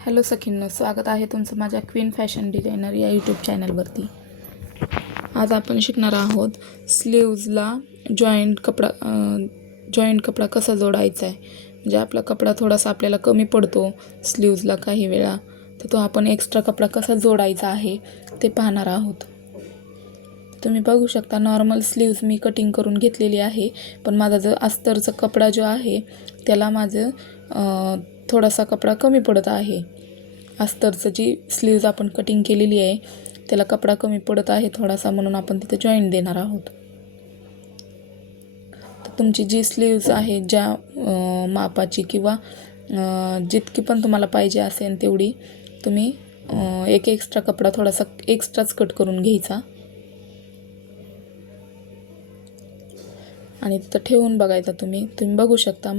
Hello सखींनो, स्वागत आहे तुमचं माझ्या क्वीन फॅशन डिझायनर या यूट्यूब चॅनलवरती. आज आपण शिकणार आहोत स्लीव्जला जॉईंट कपडा कसा जोडायचा आहे. म्हणजे आपला कपडा थोडासा आपल्याला कमी पडतो स्लीव्जला काही वेळा, तर तो आपण एक्स्ट्रा कपडा कसा जोडायचा आहे ते पाहणार आहोत. तुम्ही बघू शकता नॉर्मल स्लीव्ज मी कटिंग करून घेतलेली आहे, पण माझा जो अस्तरचा कपडा जो आहे त्याला माझं थोडासा कपडा कमी पडत आहे. अस्तरचं जी स्लीव्ज आपण कटिंग केलेली आहे त्याला कपडा कमी पडत आहे थोडासा, म्हणून आपण तिथे जॉईंट देणार आहोत. तर तुमची जी स्लीव्ज आहे ज्या मापाची किंवा जितकी पण तुम्हाला पाहिजे असेल तेवढी तुम्ही एक एक्स्ट्रा कपडा थोडासा एक्स्ट्राच कट करून घ्यायचा आणि तिथं ठेवून बघायचा. तुम्ही बघू शकता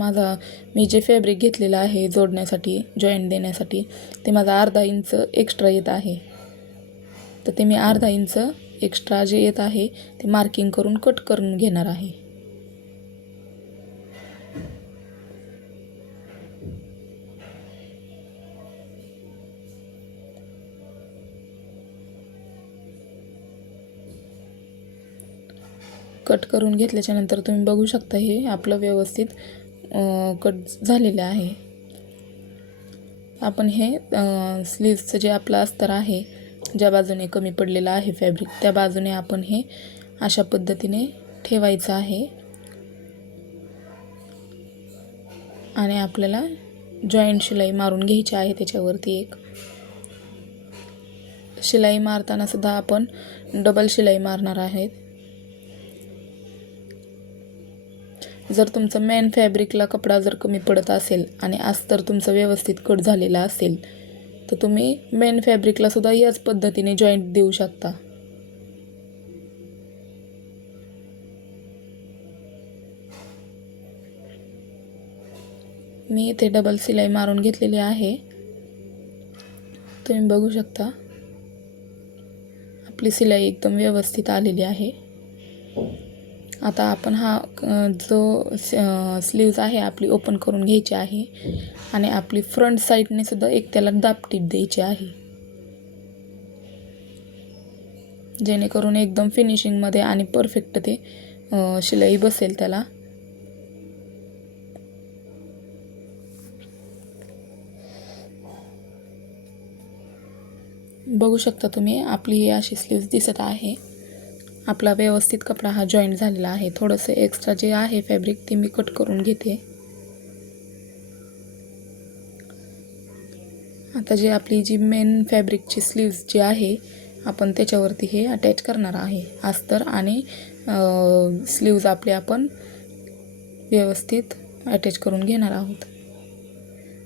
मी जे फॅब्रिक घेतलेलं आहे जोडण्यासाठी जॉईंट देण्यासाठी ते माझा अर्धा इंच एक्स्ट्रा येत आहे. तर ते मी अर्धा इंच एक्स्ट्रा जे येत आहे ते मार्किंग करून कट करून घेणार आहे. कट करून घेतल्याच्या नंतर तुम्ही बघू शकता हे आपलं व्यवस्थित कट झालेलं आहे. आपण हे स्लीव्सचं जे आपलं अस्तर आहे ज्या बाजूने कमी पडलेलं आहे फॅब्रिक त्या बाजूने आपण हे अशा पद्धतीने ठेवायचं आहे आणि आपल्याला जॉईंट शिलाई मारून घ्यायची आहे. त्याच्यावरती एक शिलाई मारताना सुद्धा आपण डबल शिलाई मारणार आहेत. जर तुमचं मेन फॅब्रिकला कपडा जर कमी पडत असेल आणि अस्तर तुमचं व्यवस्थित कट झालेला असेल तर तुम्ही मेन फॅब्रिकला सुद्धा याच पद्धतीने जॉईंट देऊ शकता. मी इथे डबल शिलाई मारून घेतलेली आहे. तुम्ही बघू शकता आपली शिलाई एकदम व्यवस्थित आलेली आहे. आता आपण हा जो स्लीव्ज आहे आपली ओपन करून घ्यायची आहे आणि आपली फ्रंट साईडने सुद्धा एक त्याला दाब टीप द्यायची आहे, जेणेकरून एकदम फिनिशिंगमध्ये आणि परफेक्ट ते शिलाई बसेल त्याला. बघू शकता तुम्ही आपली ही अशी स्लीव्ज दिसत आहे. आपला व्यवस्थित कपडा हा जॉईंट झालेला आहे. थोडंसं एक्स्ट्रा जे आहे फॅब्रिक ते मी कट करून घेते. आता जी आपली मेन फॅब्रिकची स्लीव्ज जी आहे आपण त्याच्यावरती हे अटॅच करणार आहे. अस्तर आणि स्लीव्ज आपले आपण व्यवस्थित अटॅच करून घेणार आहोत.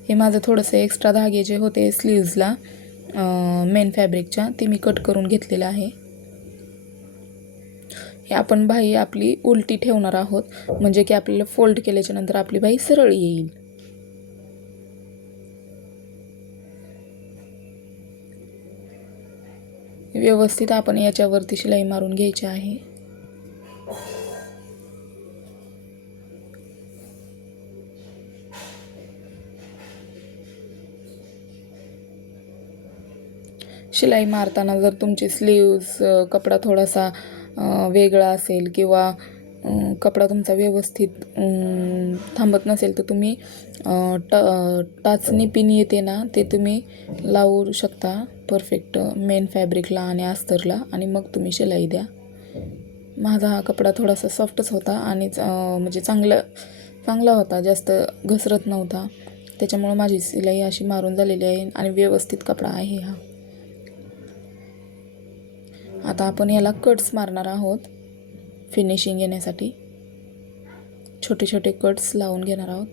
हे माझं थोडंसं एक्स्ट्रा धागे जे होते स्लीव्जला मेन फॅब्रिकच्या ते मी कट करून घेतलेलं आहे. हे आपण बाही आपली उलटी ठेवणार आहोत, म्हणजे की आपल्याला फोल्ड केल्याच्या नंतर आपली बाही सरळ येईल. व्यवस्थित आपण याच्यावरती शिलाई मारून घ्यायची आहे. शिलाई मारताना जर तुमची स्लीव्ज कपडा थोडासा वेगळा असेल किंवा कपडा तुमचा व्यवस्थित थांबत नसेल तर तुम्ही टाचणी पिन येते ना ते तुम्ही लावू शकता परफेक्ट मेन फॅब्रिकला आणि अस्तरला, आणि मग तुम्ही शिलाई द्या. माझा हा कपडा थोडासा सॉफ्टच होता आणि म्हणजे चांगला होता, जास्त घसरत नव्हता, त्याच्यामुळे माझी शिलाई अशी मारून झालेली आहे आणि व्यवस्थित कपडा आहे हा. आता आपण याला कट्स मारणार आहोत. फिनिशिंग येण्यासाठी छोटे छोटे कट्स लावून घेणार आहोत.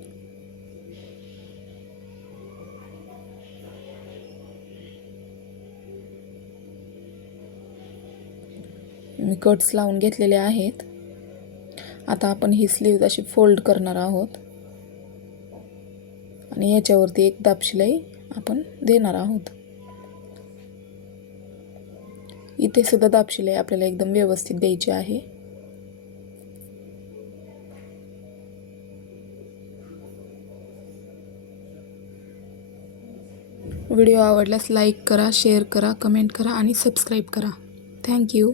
मी कट्स लावून घेतलेले आहेत. आता आपण ही स्लीव्ज अशी फोल्ड करणार आहोत आणि याच्यावरती एक दाब शिलाई आपण देणार आहोत. इथे सुद्धा दाब शिलाई आपल्याला एकदम व्यवस्थित द्यायची आहे. व्हिडिओ आवडल्यास लाईक करा, शेअर करा, कमेंट करा आणि सबस्क्राईब करा. थँक्यू.